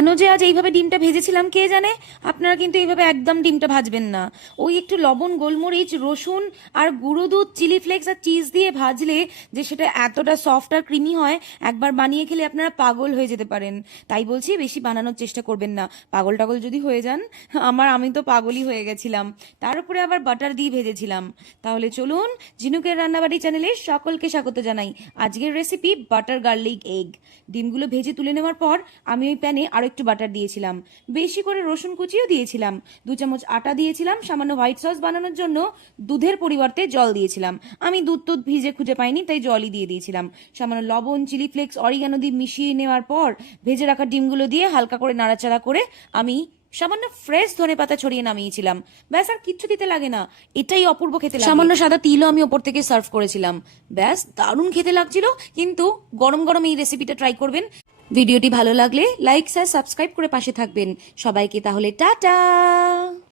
কেন যে আজ এইভাবে ডিমটা ভেজেছিলাম কে জানে। আপনারা কিন্তু এইভাবে একদম ডিমটা ভাজবেন না। ওই একটু লবণ, গোলমরিচ, রসুন আর গুঁড়ো দুধ, চিলি ফ্লেক্স আর চিজ দিয়ে ভাজলে যে সেটা এতটা সফট আর ক্রিমি হয়, একবার বানিয়ে খেলে আপনারা পাগল হয়ে যেতে পারেন। তাই বলছি বেশি বানানোর চেষ্টা করবেন না, পাগল টাগল যদি হয়ে যান। আমি তো পাগলই হয়ে গেছিলাম। তার উপরে আবার বাটার দিয়ে ভেজেছিলাম। তাহলে চলুন, ঝিনুকের রান্নাবাড়ি চ্যানেলে সকলকে স্বাগত জানাই। আজকের রেসিপি বাটার গার্লিক এগ। ডিমগুলো ভেজে তুলে নেওয়ার পর আমি ওই প্যানে আরো একটু বাটার দিয়েছিলাম, বেশি করে রসুন কুচিও দিয়েছিলাম, 2 চামচ আটা দিয়েছিলাম, সামান্য হোয়াইট সস বানানোর জন্য দুধের পরিবর্তে জল দিয়েছিলাম। আমি দুধ টুধ ভিজে খুঁজে পাইনি, তাই জলই দিয়ে দিয়েছিলাম। সামান্য লবণ, চিলি ফ্লেক্স, অরিগানো দিয়ে মিশিয়ে নেওয়ার পর ভেজে রাখা ডিমগুলো দিয়ে হালকা করে নাড়াচাড়া করে আমি সামান্য ফ্রেশ ধনেপাতা ছড়িয়ে নামিয়েছিলাম। ব্যাস, আর কিচ্ছু দিতে লাগে না, এটাই অপূর্ব খেতে লাগে। সামান্য সাদা তিলও আমি ওপর থেকে সার্ভ করেছিলাম। ব্যাস, দারুণ খেতে লাগছিল। কিন্তু গরম গরম এই রেসিপিটা ট্রাই করবেন। ভিডিওটি ভালো লাগলে লাইক, শেয়ার, সাবস্ক্রাইব করে পাশে থাকবেন। সবাইকে তাহলে টাটা।